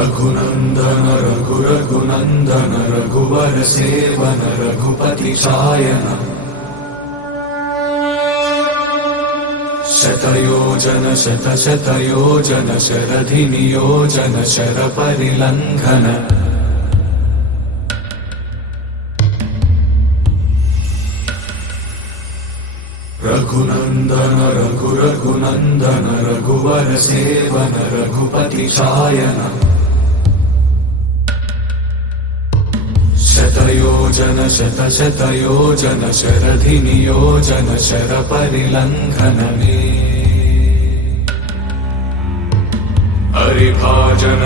रघुनन्दन रघुरघुनन्दन रघुवर seven Raghupati चायन शतयोजन शतशतयोजन शरधि नियोजन sir परिलंघन Raghunandan रघुरघुनन्दन रघुवर seven Raghupati चायन शतयोजन शतशतयोजन शरधि नियोजन sir परिलंघन हरिभाजन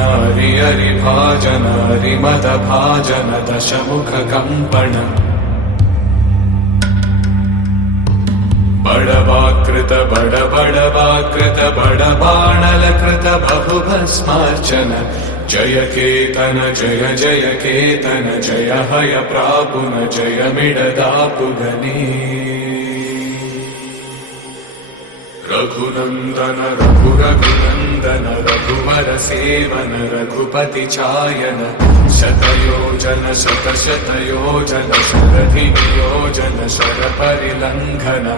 हरिभाजन हरिमद भाजन दशमुख कंपन बड़वाकृत बड़वाकृत बड़बाणलकृत बहुभस्मार्चन जय केतन जय जय केतन जय हय प्रापुन जय मिडदापुगनी रघुनन्दन रघुरघुनन्दन रघुवर सेवन रघुपति चायन शतयोजन शतशतयोजन शरधि नियोजन शर परिलंघन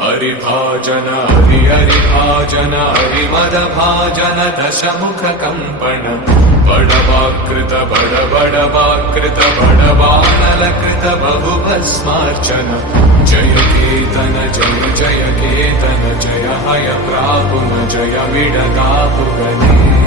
हरिभाजन हरिभाजन हरिमद भाजन दशमुख कंपन बड़वाकृत बड़वाकृत बड़बाणलकृत बहुभस्मार्चन जय केतन जय जय केतन जय हय प्रापुन जय मिडदापुगनी